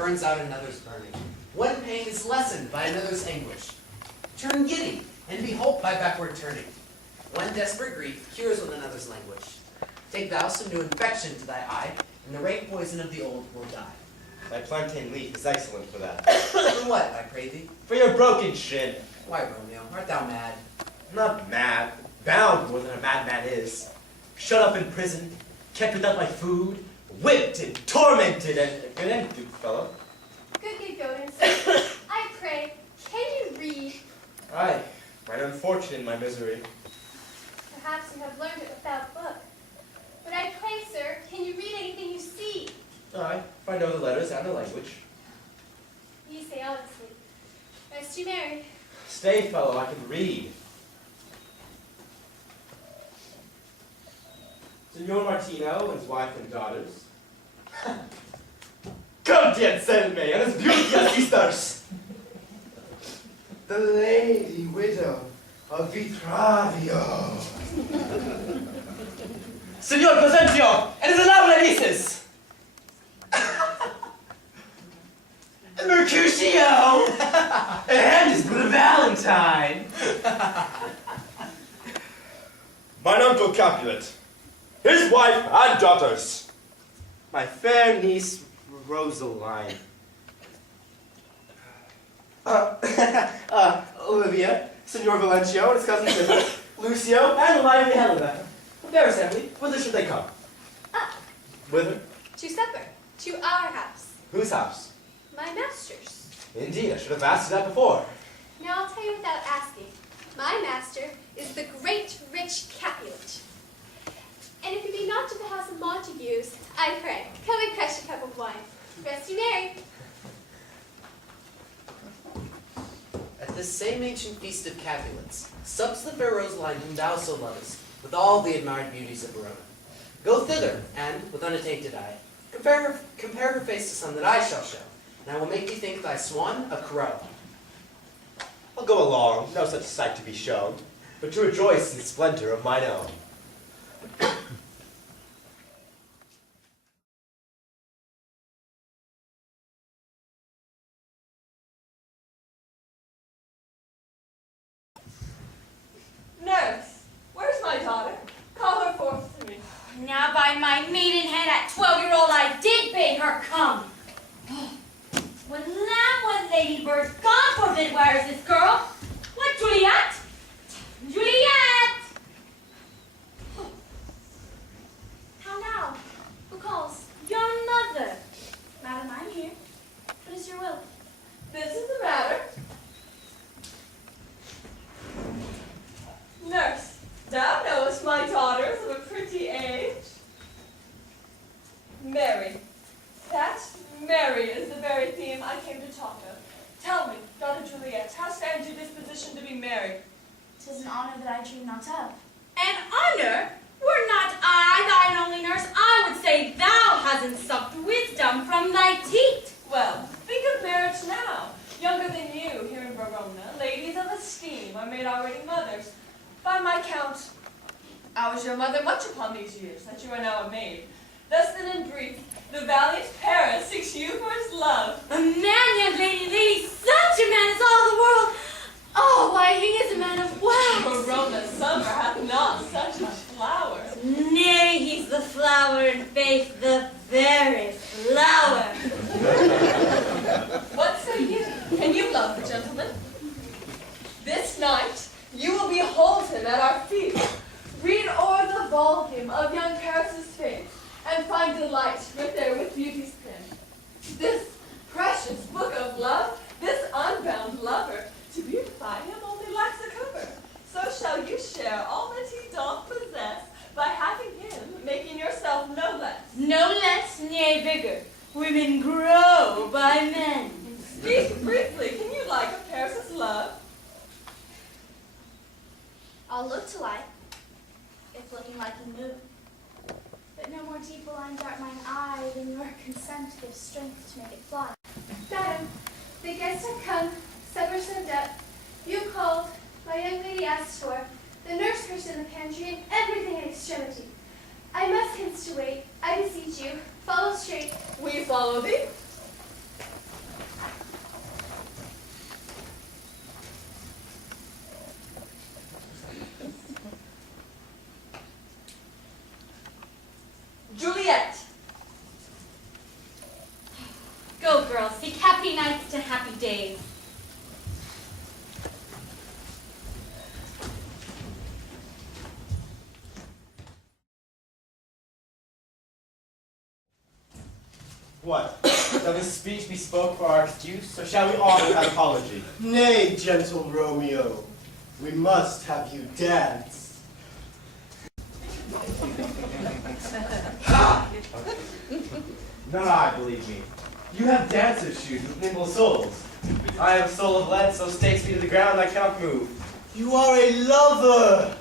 burns out another's burning. One pain is lessened by another's anguish. Turn giddy, and be hope by backward turning. One desperate grief cures one another's languish. Take thou some new infection to thy eye, and the rank poison of the old will die. Thy plantain leaf is excellent for that. For what, I pray thee? For your broken shin. Why, Romeo, art thou mad? Not mad, bound more than a madman is. Shut up in prison, kept without my food, whipped and tormented, and good end, Duke fellow. Good Godin, sir. I pray, can you read? Aye, right unfortunate in my misery. Perhaps you have learned it without book. But I pray, sir, can you read anything you see? Aye, if I know the letters and the language. You say honestly. Rest you married. Stay, fellow, I can read. Signor Martino and his wife and daughters. Contiet selme, and his beauteous sisters. The lady widow of Vitravio. Signor Cosentio and his lovely nieces. Mercutio and his Valentine. Mine uncle Capulet, his wife and daughters. My fair niece Rosaline. Olivia, Signor Valencio and his cousin Sybil, Lucio, and lively Helena. Their assembly, whither should they come? Up, Whither? to supper, to our house, Whose house? my master's. Indeed, I should have asked you that before. Now I'll tell you without asking. My master is the great rich Capulet. And if you be not to the house of Montagues, I pray, come and crush a cup of wine. Rest you merry. At this same ancient feast of Capulets, sups the fair Rosaline whom thou so lovest, with all the admired beauties of Verona. Go thither, and, with unattainted eye, compare her face to some that I shall show, and I will make thee think thy swan a crow. I'll go along, no such sight to be shown, but to rejoice in splendor of mine own. Nurse, where's my daughter? Call her forth to me. Now by my maidenhead at 12-year-old I did bid her come. When lamb was ladybird, gone forbid where is this girl? What, Juliet? Juliet! How now? Who calls? Your mother. Madam, I'm here. What is your will? This is the matter. Nurse, thou knowest my daughters of a pretty age. Mary. That Mary is the very theme I came to talk of. Tell me, daughter Juliet, how stands your disposition to be married? 'Tis an honor that I dream not of. An honor? Were not I thine only nurse, I would say thou hasn't sucked wisdom from thy teat. Well, think of marriage now. Younger than you here in Verona, ladies of esteem are made already mothers. By my count, I was your mother much upon these years, that you are now a maid. Thus then in brief, the valiant Paris seeks you for his love. A man, young lady, such a man is all the world. Oh, why, he is a man of wax. Verona summer hath not such a flower. Nay, he's the flower in faith, the very flower. What say you? Can you love the gentleman? This night, you will behold him at our feet. Read o'er the volume of young Paris's fate, and find delight right there with beauty's pen. This precious book of love, this unbound lover, to beautify him only lacks a cover. So shall you share all that he doth possess, by having him, making yourself no less. No less, nay bigger. Women grow by men. Speak briefly, can you like of Paris's love? I'll look to like, if looking like you move. But no more deep will I dart mine eye than your consent gives strength to make it fly. Madam, the guests have come, supper served up. You called, my young lady asked for, the nurse cursed in the pantry, and everything in extremity. I must hence to wait. I beseech you, follow straight. We follow thee. Go, girls, seek happy nights to happy days. What? Shall this speech be spoke for our excuse, or shall we all without apology? Nay, gentle Romeo, we must have you dance. Not I, believe me. You have dancer's shoes with nimble soles. I have a soul of lead, so stakes me to the ground I cannot move. You are a lover.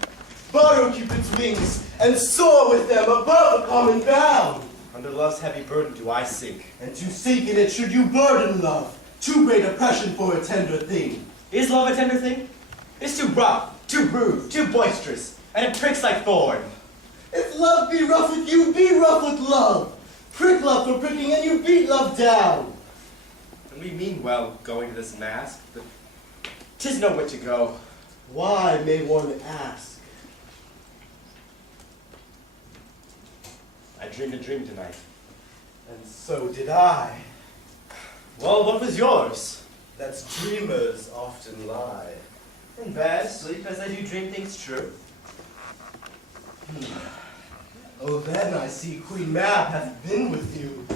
Borrow Cupid's wings and soar with them above a common bound. Under love's heavy burden do I sink. And to sink in it should you burden love, too great oppression for a tender thing. Is love a tender thing? It's too rough, too rude, too boisterous, and it pricks like thorn. If love be rough with you, be rough with love. Prick love for pricking and you beat love down. And we mean well going to this mask, but 'tis no whit to go. Why, may one ask? I dreamed a dream tonight. And so did I. Well, what was yours? That's dreamers often lie. In bed, sleep, as I do dream things true. Oh, then I see Queen Mab hath been with you.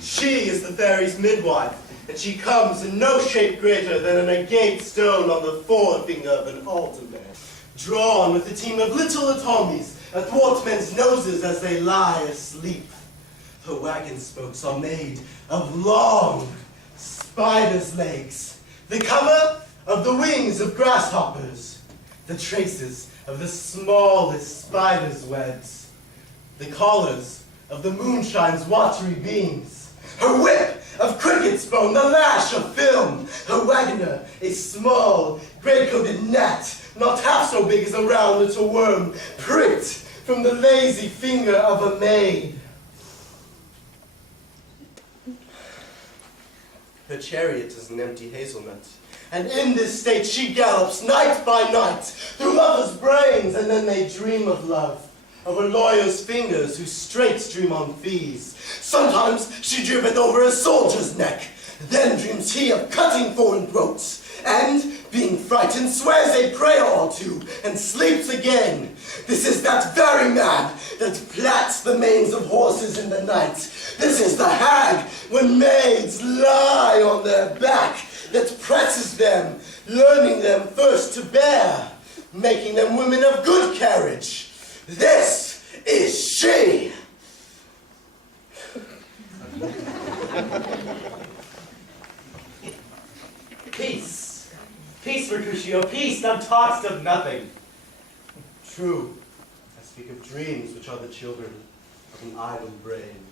She is the fairy's midwife, and she comes in no shape greater than an agate stone on the forefinger of an altar man, drawn with a team of little atomies athwart men's noses as they lie asleep. Her wagon spokes are made of long spider's legs, the cover of the wings of grasshoppers, the traces of the smallest spider's webs, the collars of the moonshine's watery beams, her whip of cricket's bone, the lash of film, her wagoner a small, gray-coated gnat, not half so big as a round little worm, pricked from the lazy finger of a maid. Her chariot is an empty hazelnut, and in this state she gallops night by night through lovers' brains, and then they dream of love, of a lawyer's fingers who straight dream on fees. Sometimes she driveth over a soldier's neck, then dreams he of cutting foreign throats, and, being frightened, swears a prayer or two, and sleeps again. This is that very man that plats the manes of horses in the night. This is the hag, when maids lie on their back, that presses them, learning them first to bear, making them women of good carriage. This is she! Peace! Peace, Mercutio, peace! Thou talk'st of nothing. True, I speak of dreams which are the children of an idle brain,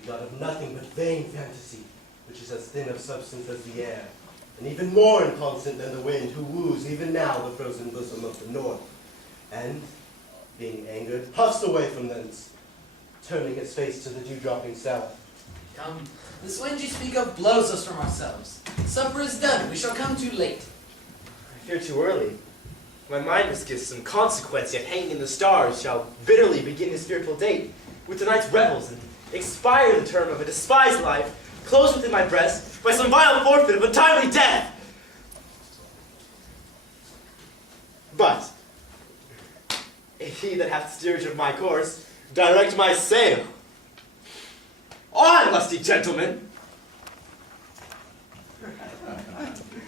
begot of nothing but vain fantasy, which is as thin of substance as the air, and even more inconstant than the wind, who woos even now the frozen bosom of the north, and, being angered, puffs away from thence, turning its face to the dew-dropping south. Come, this wind you speak of blows us from ourselves. Supper is done, we shall come too late. I fear too early. My mind must give some consequence, yet hanging in the stars shall bitterly begin his fearful date with tonight's revels, and expire the term of a despised life, closed within my breast by some vile forfeit of untimely death. But, if he that hath steerage of my course direct my sail, on, lusty gentlemen!